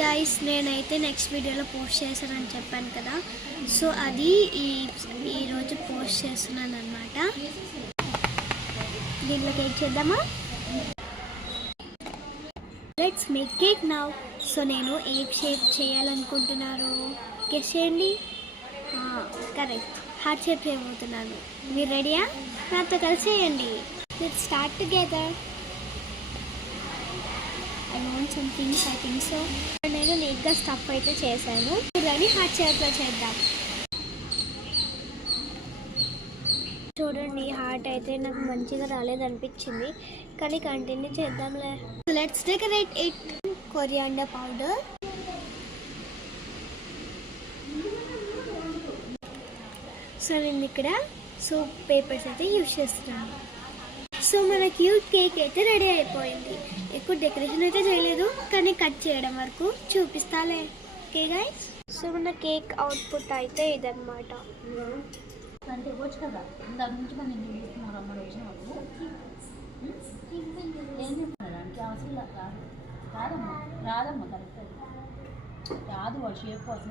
Guys, నేనైతే next వీడియోలో post చేశానని చెప్పాను కదా. సో అది ఈరోజు పోస్ట్ చేస్తున్నాను అనమాట. దీంట్లో కేక్ చేద్దామా? Let's make cake now. So నేను ఏ షేప్ చేయాలనుకుంటున్నారు గెస్ చేయండి. కరెక్ట్, హార్ట్ షేప్ చేయబోతున్నాను. మీరు రెడీయా? నాతో కలిసి చేయండి. Let's start together. I want some things, I think so. నేను నీట్గా స్టఫ్ అయితే చేశాను. చూడండి, హార్ట్ షేప్లో చేద్దాం. చూడండి, హార్ట్ అయితే నాకు మంచిగా రాలేదనిపించింది, కానీ కంటిన్యూ చేద్దాంలే. Let's decorate it. Coriander powder, so నేను ఇక్కడ సోప్ పేపర్స్ అయితే యూజ్ చేస్తున్నాను. సో మన క్యూట్ కేక్ అయితే రెడీ అయిపోయింది. ఎక్కువ డెకరేషన్ అయితే చేయలేదు, కానీ కట్ చేయడం వరకు చూపిస్తాలే. ఓకే గైస్, సో మన కేక్ అవుట్పుట్ అయితే ఇదన్నమాట. రాదమ్మా కరెక్ట్ రాదు, వాడు షేప్ కోసం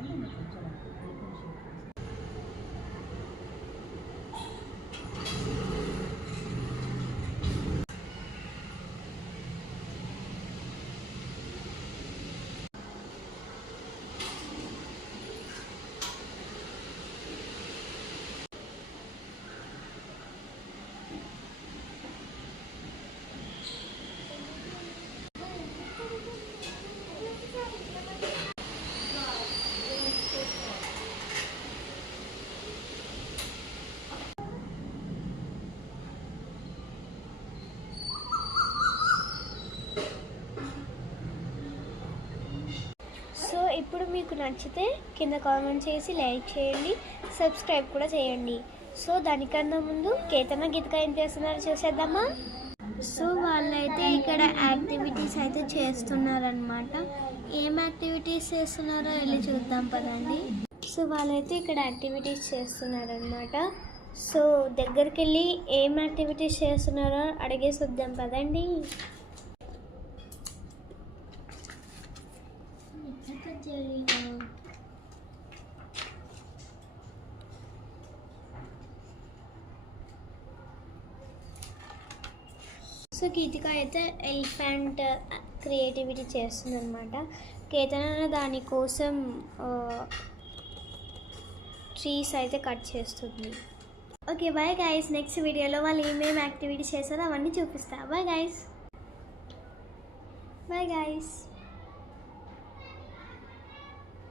ఇప్పుడు మీకు నచ్చితే కింద కామెంట్ చేసి లైక్ చేయండి, సబ్స్క్రైబ్ కూడా చేయండి. సో దానికన్నా ముందు కేతన గీతక ఏం చేస్తున్నారో చూసేద్దామా. సో వాళ్ళైతే ఇక్కడ యాక్టివిటీస్ అయితే చేస్తున్నారనమాట. ఏం యాక్టివిటీస్ చేస్తున్నారో వెళ్ళి చూద్దాం పదండి. సో వాళ్ళైతే ఇక్కడ యాక్టివిటీస్ చేస్తున్నారనమాట. సో దగ్గరికి వెళ్ళి ఏం యాక్టివిటీస్ చేస్తున్నారో అడిగేసి వద్దాం పదండి. సో గీతిక అయితే ఎలిఫెంట్ క్రియేటివిటీ చేస్తుంది అనమాట. కేతన దానికోసం ట్రీస్ అయితే కట్ చేస్తుంది. ఓకే బాయ్ గైస్, నెక్స్ట్ వీడియోలో వాళ్ళు ఏమేమి యాక్టివిటీస్ చేస్తారో అవన్నీ చూపిస్తా. Bye guys.